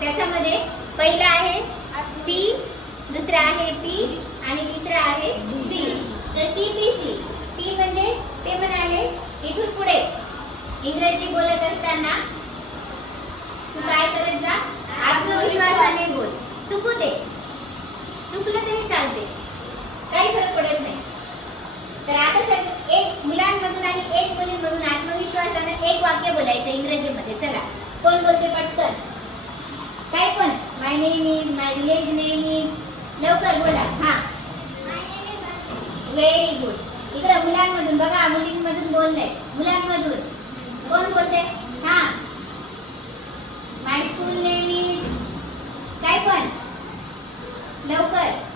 त्याच्यामध्ये पहिला आहे सी, दुसरा आहे पी आणि तिसरा आहे सी. तर सी पी सी. सी म्हणजे ते म्हणाले इथून पुढे इंग्रजी बोलत असताना तू काय करत जा, आत्मविश्वासाने बोल. चुकू दे, चुकलं तरी चालते, काही फरक पडत नाही. तर आता एक मुलांमधून आणि एक मुलींमधून आत्मविश्वासाने एक वाक्य बोलायचं इंग्रजीमध्ये. चला, कोण बोलते पटकन? काय पण? My name is, my village name is. लवकर बोला. हा, व्हेरी गुड. इकडे मुलांमधून बघा, मुलींमधून बोलले. मुलांमधून कोण बोलते? हा, माय स्कूल नेम इज. काय पण? लवकर.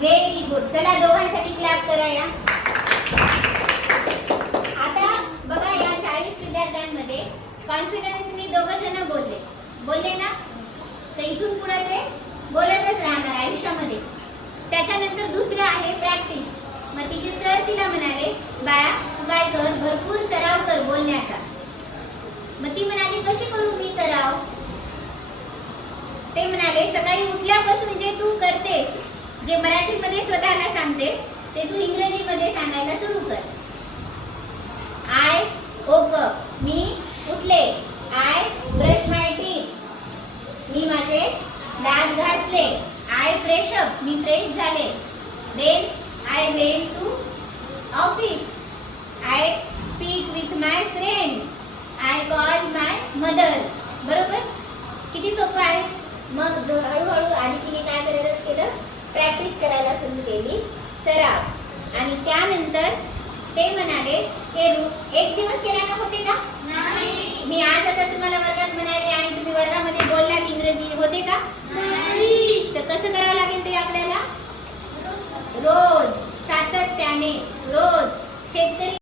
Very good. चला, दोघांसाठी क्लॅप करा या. आता बघा, या 40 विद्यार्थ्यांमध्ये कॉन्फिडन्सने दोघं जण बोलले ना, तर इथून पुढे ते बोलतच राहणार आयुष्यामध्ये. त्याच्यानंतर दुसरं आहे प्रॅक्टिस. मग तिचे सर तिला म्हणाले, बाळा तू काय कर, भरपूर सराव कर बोलण्याचा. मग ती म्हणाली, कशी करू मी सराव? ते म्हणाले, सकाळी उठल्यापासून जे तू करतेस, जे मराठीमध्ये स्वतःला सांगतेस, ते तू इंग्रजीमध्ये सांगायला सुरू कर. आय वोक अप, मी उठले. आय ब्रश माय टीथ, मी माझे दात घासले. आय फ्रेश अप, मी फ्रेश झाले. Then I went to office. I speak with my friend. I called my mother. बरोबर? किती सोपं आहे. मग हळूहळू आणि तिने काय करायला केलं, प्रॅक्टिस करायला सुरू केली, सराव. आणि त्यानंतर ते म्हणाले, हे एक दिवस केल्यानं होते का? नाही. मी आज आता तुम्हाला वर्गात म्हणाले आणि तुम्ही वर्गामध्ये बोललात इंग्रजी, होते का? नाही. तर कसं करावं लागेल ते आपल्याला? रोज, सातत्याने, रोज. शेतकरी